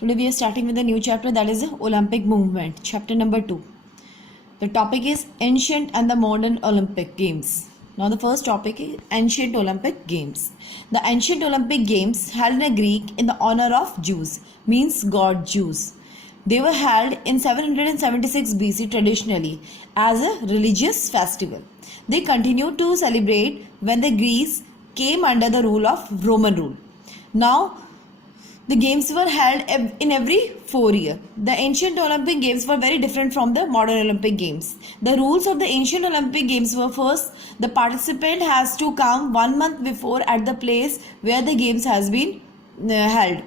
Today we are starting with a new chapter, that is the Olympic movement, chapter number 2. The topic is ancient and the modern Olympic games. Now the first topic is ancient Olympic games. The ancient Olympic games held in Greek in the honor of Zeus, means god Zeus. They were held in 776 BC traditionally as a religious festival. They continued to celebrate when the Greece came under the rule of Roman rule. Now the games were held in every 4 years. The ancient Olympic games were very different from the modern Olympic games. The rules of the ancient Olympic games were: first, the participant has to come 1 month before at the place where the games has been held.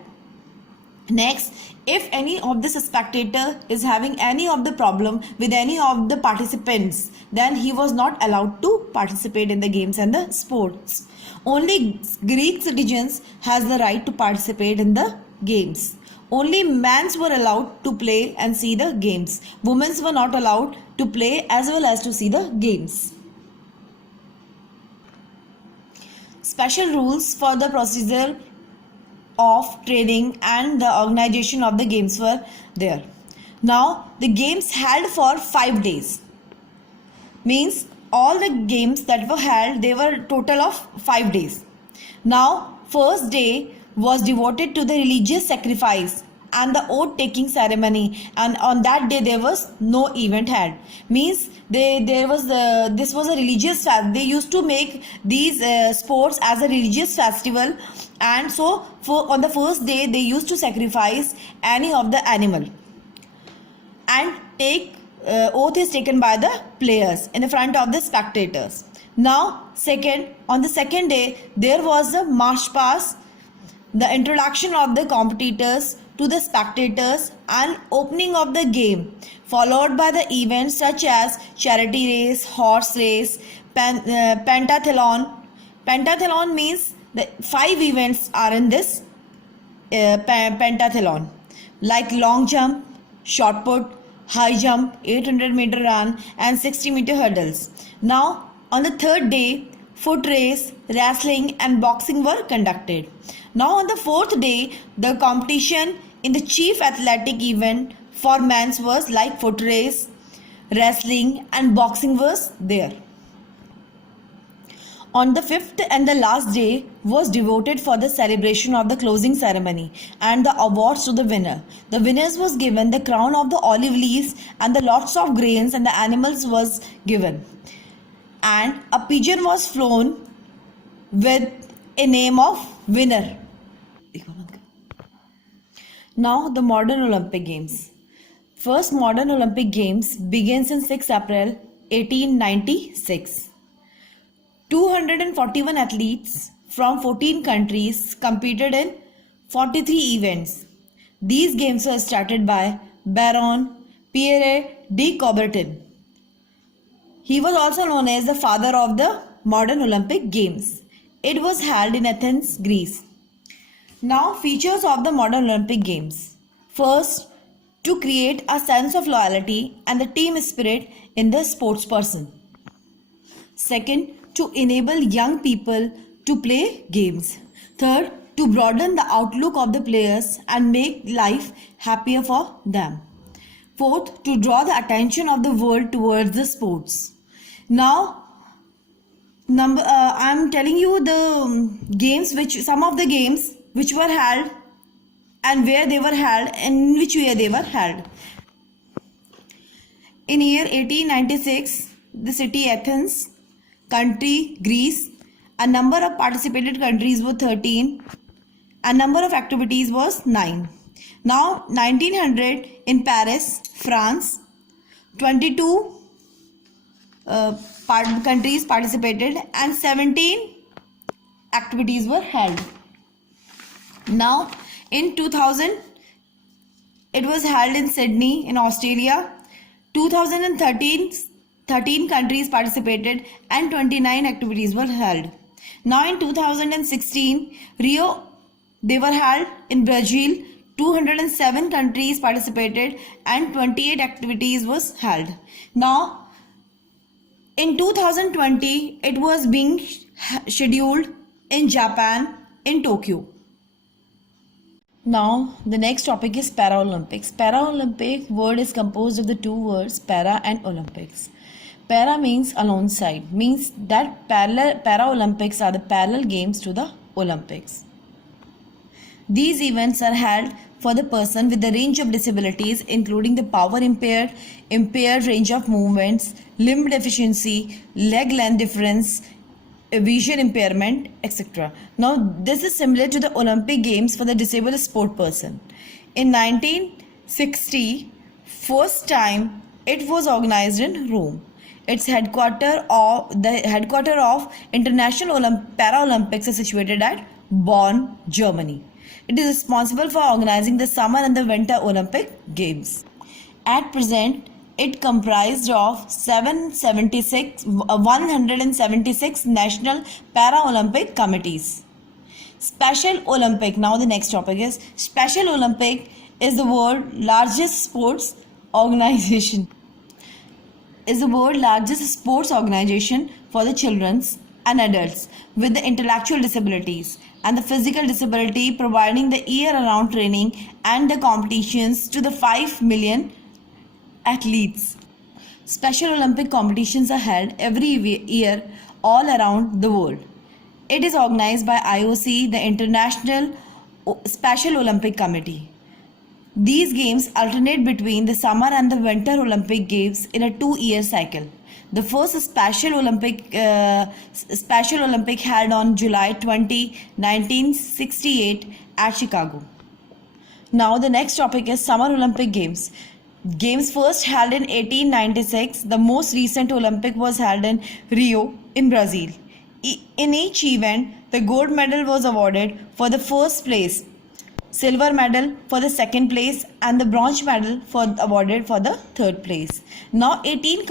Next, if any of the spectator is having any of the problem with any of the participants, then he was not allowed to participate in the games and the sports. Only Greek citizens has the right to participate in the games. Only men were allowed to play and see the games. Women were not allowed to play as well as to see the games. Special rules for the procedure of training and the organization of the games were there. Now the games held for 5 days, means all the games that were held, they were total of 5 days. Now first day was devoted to the religious sacrifice and the oath taking ceremony, and on that day there was no event held, means this was a religious fast. They used to make these sports as a religious festival, and so on the first day they used to sacrifice any of the animal and take oath is taken by the players in the front of the spectators. Now on the second day there was a march past, the introduction of the competitors to the spectators and opening of the game, followed by the events such as charity race, horse race, pentathlon. Pentathlon means the 5 events are in this pentathlon, like long jump, shot put, high jump, 800-meter run and 60-meter hurdles. Now on the third day, foot race, wrestling and boxing were conducted. Now on the fourth day, the competition in the chief athletic event for men was like foot race, wrestling and boxing was there. On the fifth and the last day was devoted for the celebration of the closing ceremony and the awards to the winner. The winners was given the crown of the olive leaves and the lots of grains, and the animals was given. And a pigeon was flown with a name of winner. Now the modern Olympic Games. First modern Olympic Games begins in 6 April 1896. 241 athletes from 14 countries competed in 43 events. These games were started by Baron Pierre de Coubertin. He was also known as the father of the modern Olympic Games. It was held in Athens, Greece. Now, features of the modern Olympic Games. First, to create a sense of loyalty and the team spirit in the sports person. Second, to enable young people to play games. Third, to broaden the outlook of the players and make life happier for them. Fourth, to draw the attention of the world towards the sports. Now, I am telling you the games, some of the games which were held and where they were held and in which year they were held. In year 1896, the city Athens, country Greece, a number of participated countries were 13, a number of activities was 9. Now 1900 in Paris, France, 22 countries participated and 17 activities were held. Now in 2000 it was held in Sydney in Australia. 13 countries participated and 29 activities were held. Now in 2016 Rio, they were held in Brazil. 207 countries participated and 28 activities was held. Now in 2020 it was being scheduled in Japan, in Tokyo. Now, the next topic is Paralympics. Paralympic word is composed of the two words para and Olympics. Para means alongside, means that Paralympics are the parallel games to the Olympics. These events are held for the person with the range of disabilities, including the power impaired, impaired range of movements, limb deficiency, leg length difference, vision impairment, etc. Now, this is similar to the Olympic Games for the disabled sport person. In 1960, first time it was organized in Rome. Its headquarter of International Paralympics is situated at Bonn, Germany. It is responsible for organizing the Summer and the Winter Olympic Games. At present, it comprised of 176 national Paralympic committees. Special Olympic. Now the next topic is Special Olympic is the world's largest sports organization. For the children and adults with the intellectual disabilities and the physical disability, providing the year-round training and the competitions to the 5 million athletes. Special Olympic competitions are held every year all around the world. It is organized by IOC, the International Special Olympic Committee. These games alternate between the Summer and the Winter Olympic Games in a 2-year cycle. The first Special Olympic held on July 20, 1968 at Chicago. Now the next topic is Summer Olympic Games. Games first held in 1896. The most recent Olympic was held in Rio in Brazil. In each event, the gold medal was awarded for the first place, silver medal for the second place, and the bronze medal awarded for the third place. Now 18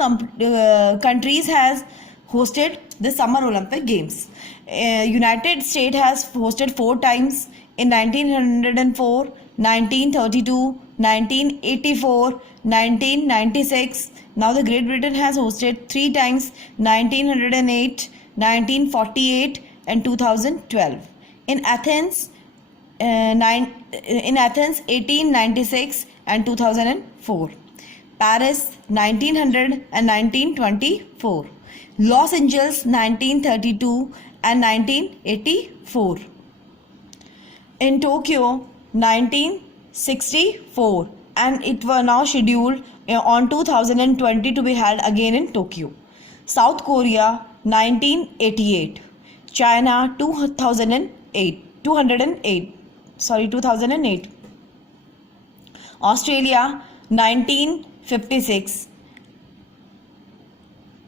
countries has hosted the Summer Olympic Games. United States has hosted 4 times in 1904, 1932, 1984, 1996. Now the Great Britain has hosted 3 times, 1908, 1948 and 2012. In Athens 1896 and 2004. Paris 1900 and 1924. Los Angeles 1932 and 1984. In Tokyo 1964, and it was now scheduled on 2020 to be held again in Tokyo. South Korea 1988. China 2008. Australia 1956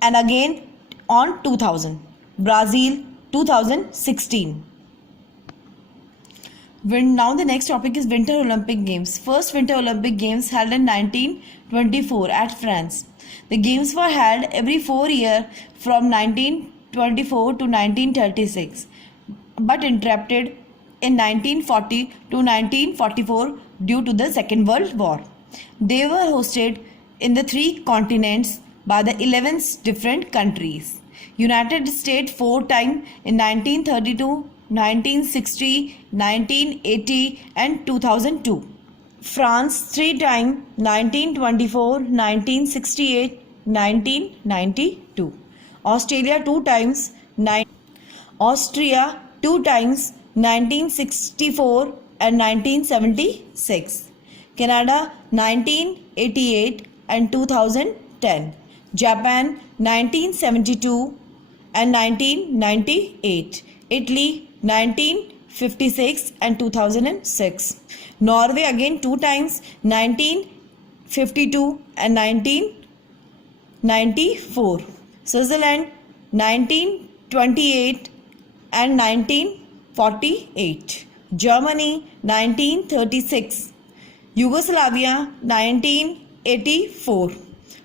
and again on 2000. Brazil 2016. Now the next topic is Winter Olympic Games. First Winter Olympic Games held in 1924 at France. The games were held every 4 years from 1924 to 1936, but interrupted in 1940 to 1944 due to the Second World War. They were hosted in the 3 continents by the 11 different countries. United States 4 times in 1932, 1960, 1980 and 2002. France 3 times 1924, 1968, 1992. Australia 2 times, Austria 2 times 1964 and 1976. Canada 1988 and 2010. Japan 1972 and 1998. Italy 1956 and 2006. Norway again 2 times 1952 and 1994. Switzerland 1928 and 1948. Germany 1936. Yugoslavia 1984.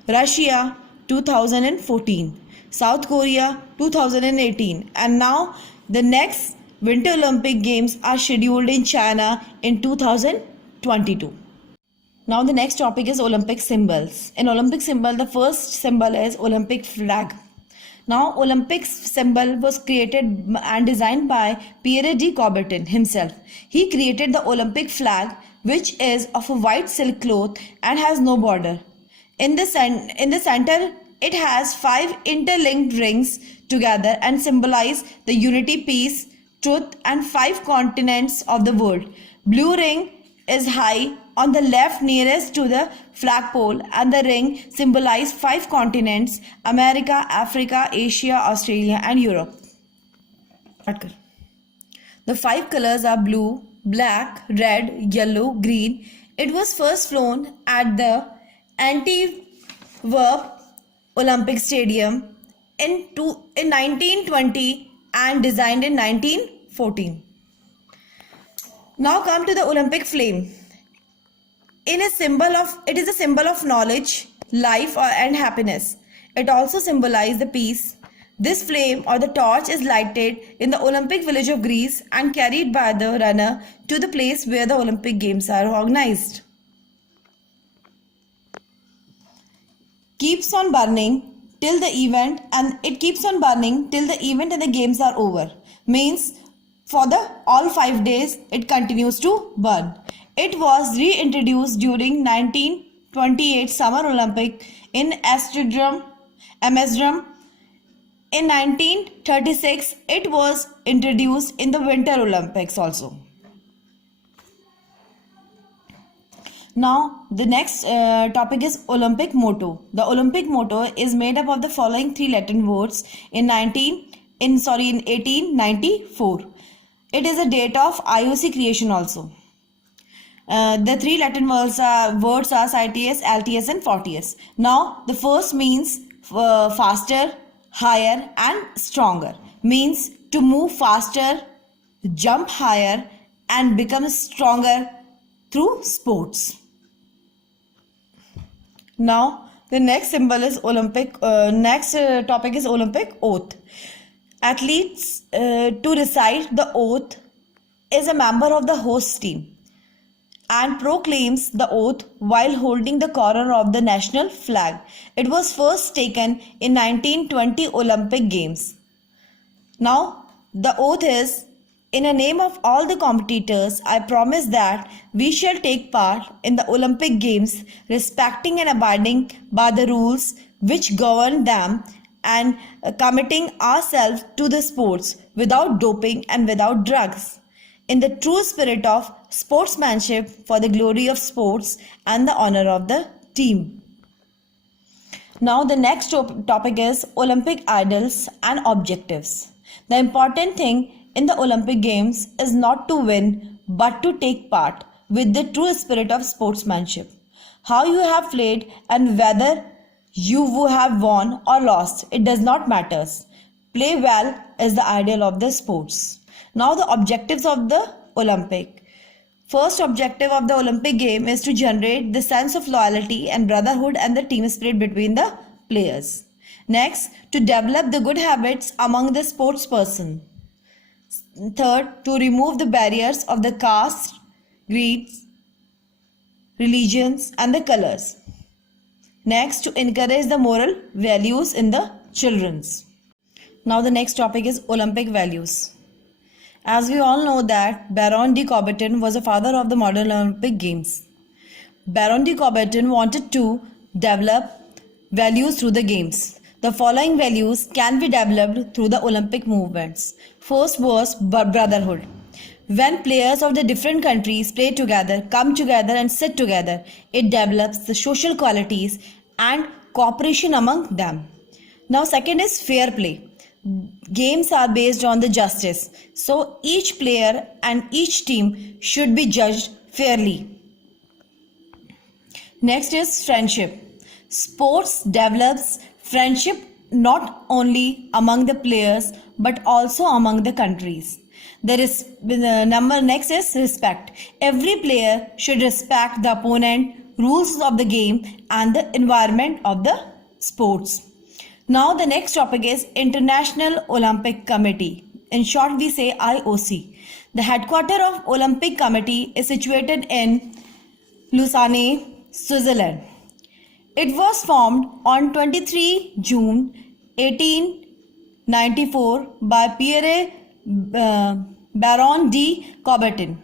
Russia 2014. South Korea 2018. And now the next Winter Olympic Games are scheduled in China in 2022. Now the next topic is Olympic symbols. In Olympic symbol, the first symbol is Olympic flag. Now, Olympic symbol was created and designed by Pierre de Coubertin himself. He created the Olympic flag, which is of a white silk cloth and has no border. In the center, it has five interlinked rings together and symbolize the unity, peace, truth, and five continents of the world. Blue ring is high on the left nearest to the flagpole, and the ring symbolize five continents: America, Africa, Asia, Australia, and Europe. The five colors are blue, black, red, yellow, green. It was first flown at the Antwerp Olympic Stadium in 1920 and designed in 1914. Now come to the Olympic flame. It is a symbol of knowledge, life, and happiness. It also symbolizes the peace. This flame or the torch is lighted in the Olympic village of Greece and carried by the runner to the place where the Olympic Games are organized. Keeps on burning till the event, and it keeps on burning till the event and the games are over. Means for the all 5 days it continues to burn. It was reintroduced during 1928 Summer Olympic in Amsterdam. In 1936 it was introduced in the Winter Olympics also. Now the next topic is Olympic motto. The Olympic motto is made up of the following three Latin words in 1894. It is a date of IOC creation also. The three Latin words are Citius, Altius, and Fortius. Now the first means faster, higher, and stronger. Means to move faster, jump higher, and become stronger through sports. Now the next symbol is Olympic. Next topic is Olympic oath. Athletes to recite the oath is a member of the host team and proclaims the oath while holding the corner of the national flag. It was first taken in 1920 Olympic Games. Now the oath is, in the name of all the competitors, I promise that we shall take part in the Olympic Games, respecting and abiding by the rules which govern them, and committing ourselves to the sports without doping and without drugs, in the true spirit of sportsmanship, for the glory of sports and the honor of the team. Now the next topic is Olympic idols and objectives. The important thing in the Olympic Games is not to win but to take part with the true spirit of sportsmanship. How you have played and whether you would have won or lost, it does not matter. Play well is the ideal of the sports. Now the objectives of the Olympic. First objective of the Olympic game is to generate the sense of loyalty and brotherhood and the team spirit between the players. Next, to develop the good habits among the sports person. Third, to remove the barriers of the caste, creeds, religions, and the colors. Next, to encourage the moral values in the children's. Now the next topic is Olympic values. As we all know that Baron de Coubertin was the father of the modern Olympic Games. Baron de Coubertin wanted to develop values through the games. The following values can be developed through the Olympic movements. First was brotherhood. When players of the different countries play together, come together and sit together, it develops the social qualities and cooperation among them. Now second is fair play. Games are based on the justice. So each player and each team should be judged fairly. Next is friendship. Sports develops friendship not only among the players but also among the countries. Next is respect. Every player should respect the opponent, rules of the game, and the environment of the sports. Now the next topic is International Olympic Committee. In short, we say IOC. The headquarters of Olympic Committee is situated in Lausanne, Switzerland. It was formed on 23 June 94 by Pierre Baron de Coubertin.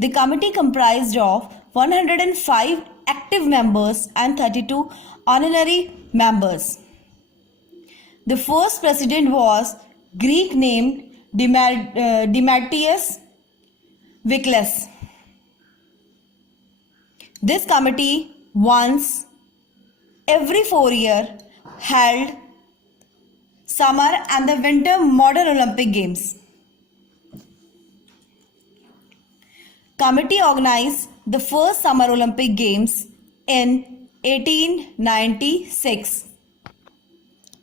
The committee comprised of 105 active members and 32 honorary members. The first president was Greek named Demetrius Vicles. This committee once every 4 years held summer and the winter modern Olympic Games. Committee organized the first Summer Olympic Games in 1896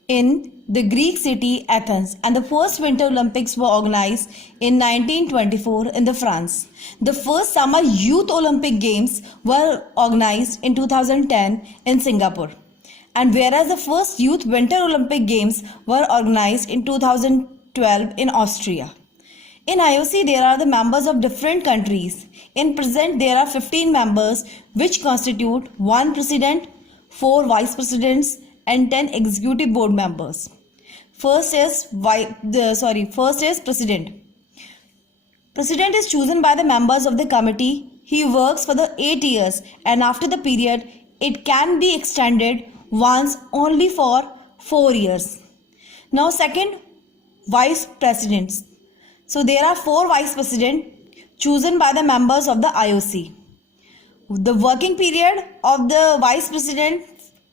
in the Greek city Athens, and the first Winter Olympics were organized in 1924 in France. The first Summer Youth Olympic Games were organized in 2010 in Singapore, and whereas the first Youth Winter Olympic Games were organized in 2012 in Austria. In IOC, there are the members of different countries. In present, there are 15 members, which constitute 1 president, 4 vice presidents, and 10 executive board members. First is president. President is chosen by the members of the committee. He works for the 8 years, and after the period, it can be extended once only for 4 years. Now, second, vice presidents. So there are 4 vice presidents chosen by the members of the IOC. The working period of the vice president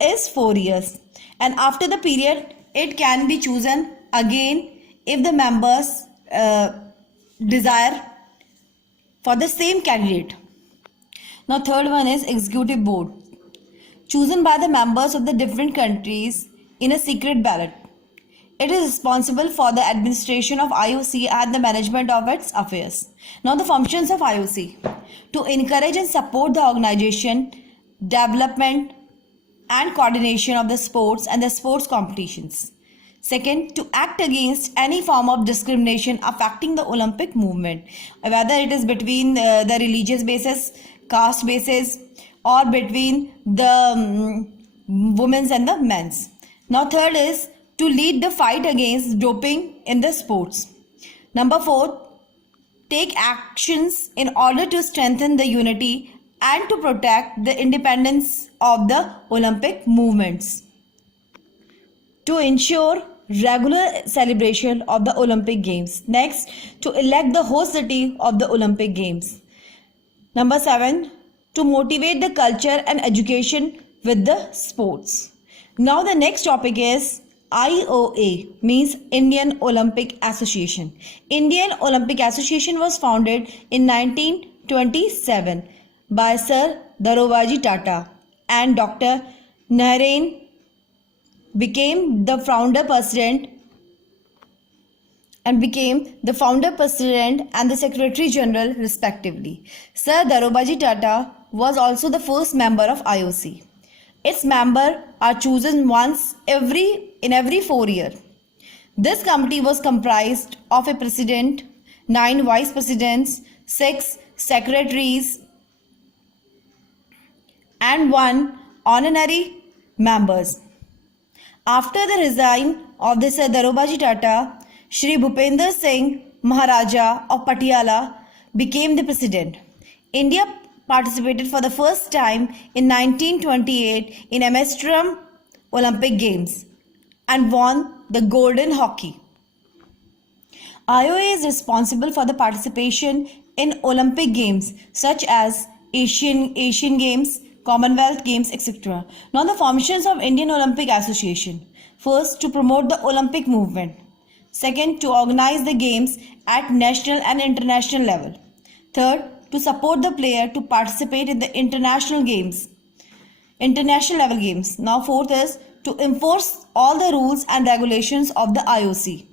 is 4 years, and after the period it can be chosen again if the members desire for the same candidate. Now third one is executive board, chosen by the members of the different countries in a secret ballot. It is responsible for the administration of IOC and the management of its affairs. Now the functions of IOC: to encourage and support the organization, development and coordination of the sports and the sports competitions. Second, to act against any form of discrimination affecting the Olympic movement, whether it is between the religious basis, caste basis, or between the women's and the men's. Now third is to lead the fight against doping in the sports. Number 4, take actions in order to strengthen the unity and to protect the independence of the Olympic movements. To ensure regular celebration of the Olympic Games. Next, to elect the host city of the Olympic Games. Number 7, to motivate the culture and education with the sports. Now the next topic is IOA, means Indian Olympic Association. Indian Olympic Association was founded in 1927 by Sir Darobaji Tata, and Dr. Narain became the founder president and the Secretary General respectively. Sir Darobaji Tata was also the first member of IOC. Its members are chosen once in every 4 years. This committee was comprised of a president, 9 vice presidents, 6 secretaries, and 1 honorary members. After the resign of the Sir Darobaji Tata, Shri Bhupender Singh Maharaja of Patiala became the president. India participated for the first time in 1928 in Amsterdam Olympic Games and won the golden hockey. IOA is responsible for the participation in Olympic Games such as Asian Games, Commonwealth Games, etc. Now the functions of Indian Olympic Association. First, to promote the Olympic movement. Second, to organize the games at national and international level. Third, to support the player to participate in the international level games. Now fourth is to enforce all the rules and regulations of the IOC.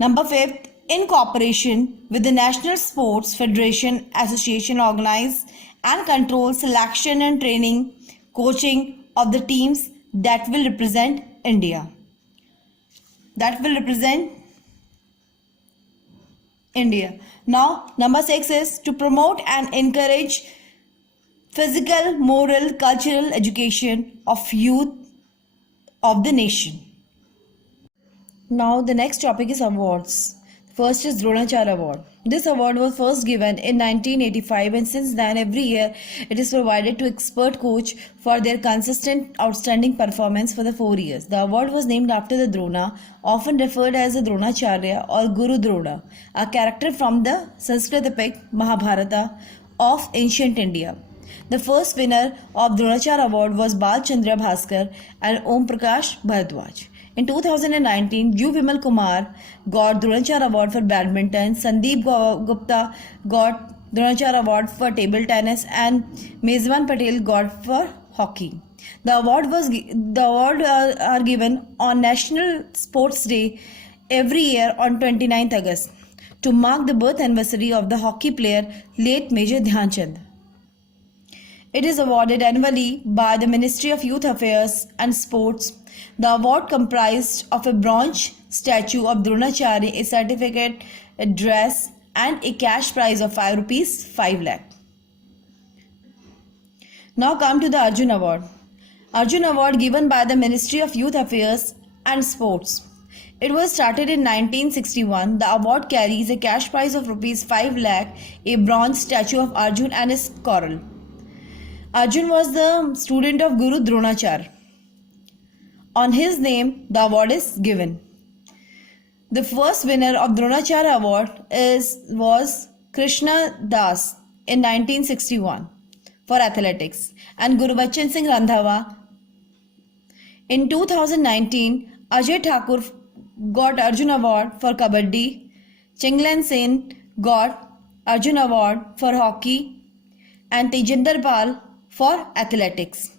Number 5, in cooperation with the National Sports Federation Association, organize and control selection and training, coaching of the teams that will represent India. Now, number 6 is to promote and encourage physical, moral, cultural education of youth of the nation. Now the next topic is awards. First is Dronacharya Award. This award was first given in 1985 and since then every year it is provided to expert coach for their consistent outstanding performance for the 4 years. The award was named after the Drona, often referred as the Dronacharya or Guru Drona, a character from the Sanskrit epic Mahabharata of ancient India. The first winner of Dronacharya Award was Bal Chandra Bhaskar and Om Prakash Bharadwaj. In 2019, U. Vimal Kumar got Dronacharya Award for badminton, Sandeep Gupta got Dronacharya Award for table tennis, and Mezwan Patel got for hockey. The award are given on National Sports Day every year on 29th August to mark the birth anniversary of the hockey player late Major Dhyan Chand. It is awarded annually by the Ministry of Youth Affairs and Sports. The award comprised of a bronze statue of Dronacharya, a certificate, a dress, and a cash prize of 5 rupees 5 lakh. Now come to the Arjun Award. Arjun Award given by the Ministry of Youth Affairs and Sports. It was started in 1961. The award carries a cash prize of rupees 5 lakh, a bronze statue of Arjun and his coral. Arjun was the student of Guru Dronacharya. On his name, the award is given. The first winner of Dronacharya Award was Krishna Das in 1961 for athletics and Gurbachan Singh Randhawa. In 2019, Ajay Thakur got Arjun Award for Kabaddi, Chinglan Sen got Arjun Award for hockey, and Tejinder Pal for athletics.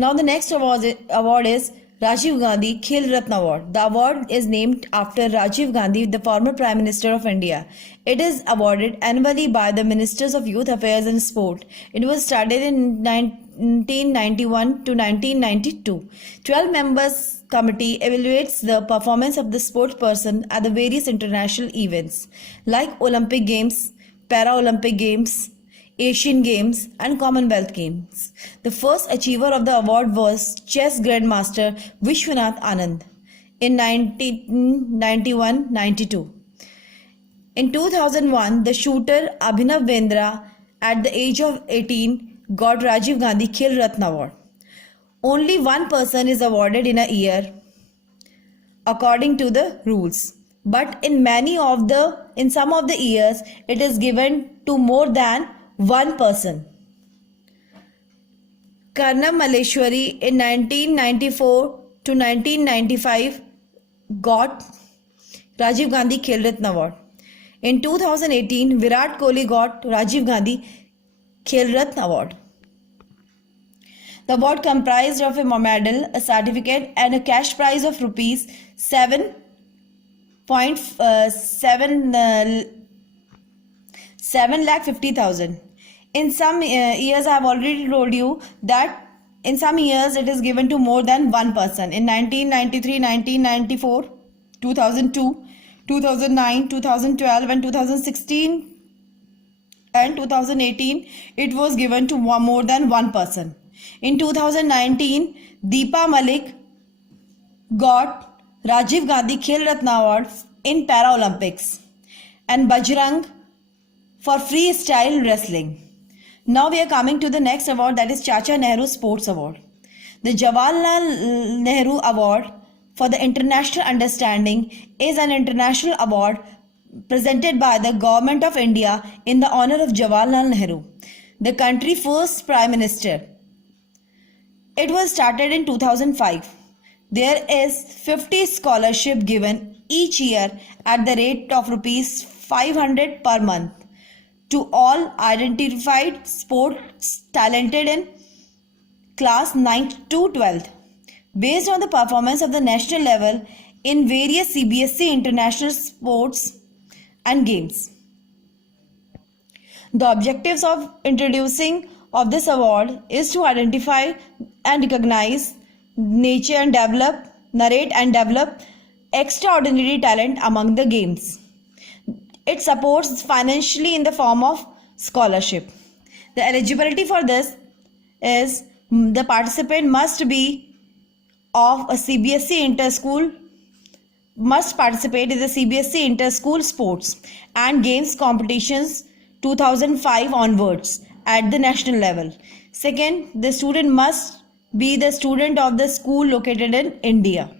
Now the next award is Rajiv Gandhi Khel Ratna Award. The award is named after Rajiv Gandhi, the former Prime Minister of India. It is awarded annually by the Ministers of Youth Affairs and Sport. It was started in 1991 to 1992. 12 members committee evaluates the performance of the sports person at the various international events like Olympic Games, Paralympic Games, Asian Games and Commonwealth Games. The first achiever of the award was chess grandmaster Vishwanath Anand in 1991-92. In 2001, the shooter Abhinav Bindra at the age of 18 got Rajiv Gandhi Khel Ratna Award. Only one person is awarded in a year according to the rules. But in some of the years it is given to more than one person. Karnam Malleshwari in 1994 to 1995 got Rajiv Gandhi Khel Ratna Award. In 2018, Virat Kohli got Rajiv Gandhi Khel Ratna Award. The award comprised of a medal, a certificate and a cash prize of rupees 7,50,000. In some years, I have already told you that in some years it is given to more than one person. In 1993, 1994, 2002, 2009, 2012 and 2016 and 2018, it was given to more than one person. In 2019, Deepa Malik got Rajiv Gandhi Khel Ratna Award in Paralympics and Bajrang for freestyle wrestling. Now we are coming to the next award, that is Chacha Nehru Sports Award. The Jawaharlal Nehru Award for the International Understanding is an international award presented by the Government of India in the honor of Jawaharlal Nehru, the country's first Prime Minister. It was started in 2005. There is 50 scholarship given each year at the rate of rupees 500 per month to all identified sports talented in class 9th to 12th based on the performance of the national level in various CBSE international sports and games. The objectives of introducing of this award is to identify and recognize, narrate and develop extraordinary talent among the games. It supports financially in the form of scholarship. The eligibility for this is the participant must be of a CBSE inter-school must participate in the CBSE inter-school sports and games competitions 2005 onwards at the national level. Second, the student must be the student of the school located in India.